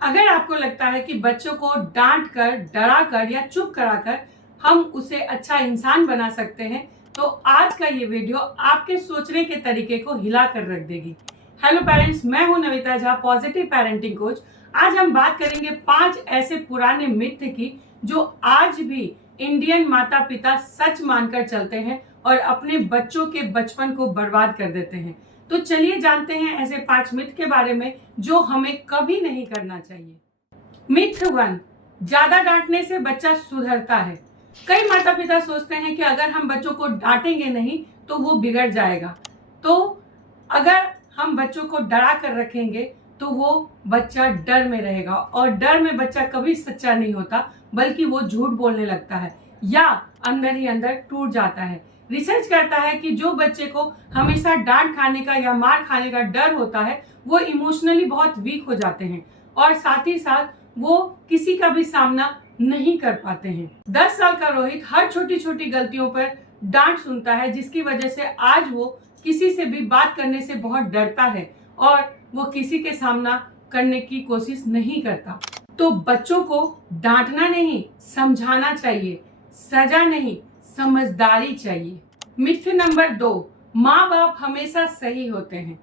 अगर आपको लगता है कि बच्चों को डांट कर, डरा कर या चुप कराकर हम उसे अच्छा इंसान बना सकते हैं, तो आज का ये वीडियो आपके सोचने के तरीके को हिला कर रख देगी। हेलो पेरेंट्स, मैं हूं Navita Jha, positive parenting coach. आज हम बात करेंगे 5 ऐसे पुराने मिथ की जो आज भी इंडियन माता पिता सच मानकर चलते हैं और अपने बच्चों के बचपन को बर्बाद कर देते हैं। तो चलिए जानते हैं ऐसे 5 मिथ के बारे में जो हमें कभी नहीं करना चाहिए। मिथ 1, ज्यादा डांटने से बच्चा सुधरता है। कई माता पिता सोचते हैं कि अगर हम बच्चों को डांटेंगे नहीं तो वो बिगड़ जाएगा। तो अगर हम बच्चों को डरा कर रखेंगे तो वो बच्चा डर में रहेगा, और डर में बच्चा कभी सच्चा नहीं होता, बल्कि वो झूठ बोलने लगता है या अंदर ही अंदर टूट जाता है। रिसर्च करता है कि जो बच्चे को हमेशा डांट खाने का या मार खाने का डर होता है वो इमोशनली बहुत वीक हो जाते हैं और साथ ही साथ वो किसी का भी सामना नहीं कर पाते हैं। 10 साल का रोहित हर छोटी छोटी गलतियों पर डांट सुनता है, जिसकी वजह से आज वो किसी से भी बात करने से बहुत डरता है और वो किसी के सामना करने की कोशिश नहीं करता। तो बच्चों को डांटना नहीं, समझाना चाहिए, सजा नहीं, समझदारी चाहिए। मिथ नंबर 2, माँ बाप हमेशा सही होते हैं।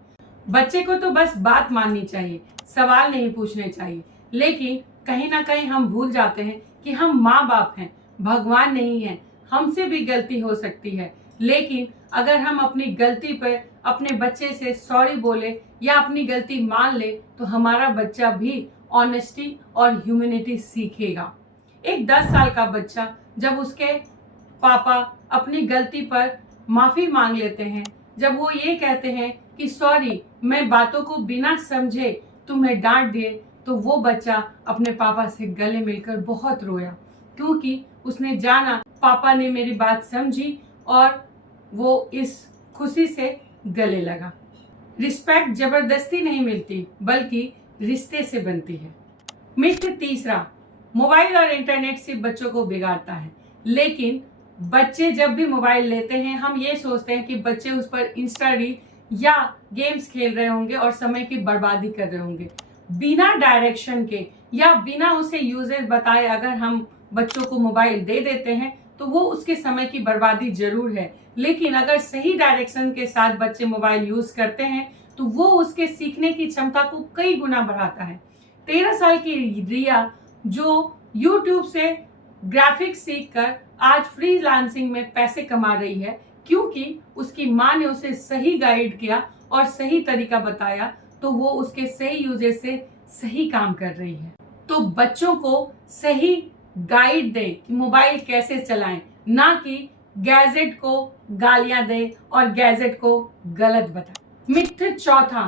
बच्चे को तो बस बात माननी चाहिए, सवाल नहीं पूछने चाहिए, लेकिन कहीं ना कहीं हम भूल जाते हैं कि हम माँ बाप हैं, भगवान नहीं हैं। हमसे भी गलती हो सकती है, लेकिन अगर हम अपनी गलती पर अपने बच्चे से सॉरी बोले या अपनी गलती मान ले तो हमारा बच्चा भी ऑनेस्टी और ह्यूमैनिटी सीखेगा। एक 10 साल का बच्चा जब उसके पापा अपनी गलती पर माफी मांग लेते हैं, जब वो ये कहते हैं कि सॉरी, मैं बातों को बिना समझे तुम्हें डांट दिए, तो वो बच्चा अपने पापा से गले मिलकर बहुत रोया, क्योंकि उसने जाना पापा ने मेरी बात समझी और वो इस खुशी से गले लगा। रिस्पेक्ट जबरदस्ती नहीं मिलती, बल्कि रिश्ते से बनती है। मिथ 3, मोबाइल और इंटरनेट से बच्चों को बिगाड़ता है। लेकिन बच्चे जब भी मोबाइल लेते हैं, हम ये सोचते हैं कि बच्चे उस पर इंस्टा रील या गेम्स खेल रहे होंगे और समय की बर्बादी कर रहे होंगे। बिना डायरेक्शन के या बिना उसे यूजेस बताए अगर हम बच्चों को मोबाइल दे देते हैं तो वो उसके समय की बर्बादी जरूर है, लेकिन अगर सही डायरेक्शन के साथ बच्चे मोबाइल यूज करते हैं तो वो उसके सीखने की क्षमता को कई गुना बढ़ाता है। 13 साल की रिया जो यूट्यूब से ग्राफिक्स सीखकर आज फ्रीलांसिंग में पैसे कमा रही है, क्योंकि उसकी माँ ने उसे सही गाइड किया और सही तरीका बताया, तो वो उसके सही यूजेस से सही काम कर रही है। तो बच्चों को सही गाइड दें कि मोबाइल कैसे चलाएं, ना कि गैजेट को गालियां दें और गैजेट को गलत बताएं। मिथ 4,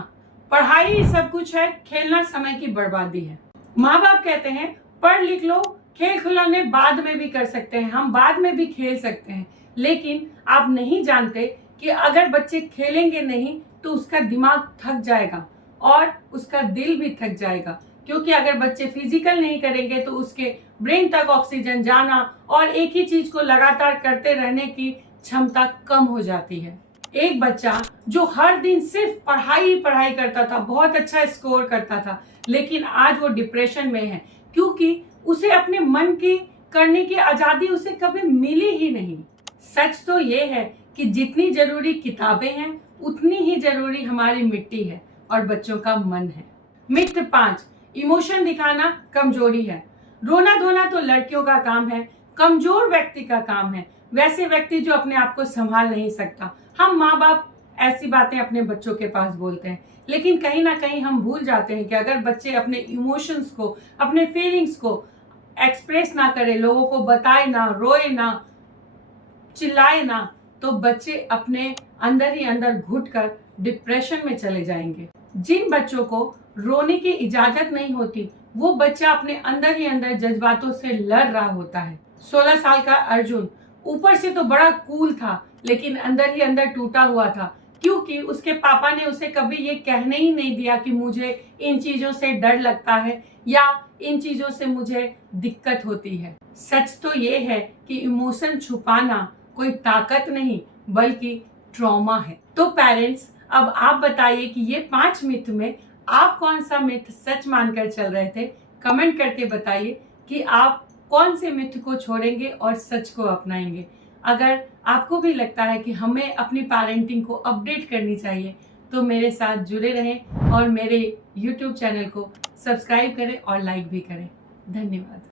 पढ़ाई ही सब कुछ है, खेलना समय की बर्बादी है। माँ बाप कहते हैं पढ़ लिख लो, खेल खिलौने बाद में भी कर सकते हैं, हम बाद में भी खेल सकते हैं, लेकिन आप नहीं जानते कि अगर बच्चे खेलेंगे नहीं तो उसका दिमाग थक जाएगा और उसका दिल भी थक जाएगा, क्योंकि अगर बच्चे फिजिकल नहीं करेंगे तो उसके ब्रेन तक ऑक्सीजन जाना और एक ही चीज को लगातार करते रहने की क्षमता कम हो जाती है। एक बच्चा जो हर दिन सिर्फ पढ़ाई ही पढ़ाई करता था, बहुत अच्छा स्कोर करता था, लेकिन आज वो डिप्रेशन में है, क्योंकि उसे अपने मन की करने की आजादी उसे कभी मिली ही नहीं। सच तो ये है कि जितनी जरूरी किताबें हैं उतनी ही जरूरी हमारी मिट्टी है और बच्चों का मन है। मिथ 5, इमोशन दिखाना कमजोरी है। रोना धोना तो लड़कियों का काम है, कमजोर व्यक्ति का काम है, वैसे व्यक्ति जो अपने आप को संभाल नहीं सकता। हम माँ बाप ऐसी बातें अपने बच्चों के पास बोलते हैं, लेकिन कहीं ना कहीं हम भूल जाते हैं कि अगर बच्चे अपने इमोशंस को, अपने फीलिंग्स को एक्सप्रेस ना करे, लोगों को बताए ना, रोए ना, चिल्लाए ना, तो बच्चे अपने अंदर ही अंदर घुटकर डिप्रेशन में चले जाएंगे। जिन बच्चों को रोने की इजाजत नहीं होती, वो बच्चा अपने अंदर ही अंदर जज्बातों से लड़ रहा होता है। 16 साल का अर्जुन ऊपर से तो बड़ा कूल था, लेकिन अंदर ही अंदर टूटा हुआ था, क्योंकि उसके पापा ने उसे कभी ये कहने ही नहीं दिया कि मुझे इन चीजों से डर लगता है या इन चीजों से मुझे दिक्कत होती है। सच तो ये है कि इमोशन छुपाना कोई ताकत नहीं, बल्कि ट्रॉमा है। तो पेरेंट्स, अब आप बताइए कि ये 5 मिथ में आप कौन सा मिथ सच मानकर चल रहे थे, कमेंट करके बताइए कि आप कौन से मिथ को छोड़ेंगे और सच को अपनाएंगे। अगर आपको भी लगता है कि हमें अपनी पेरेंटिंग को अपडेट करनी चाहिए तो मेरे साथ जुड़े रहें और मेरे YouTube चैनल को सब्सक्राइब करें और लाइक भी करें। धन्यवाद।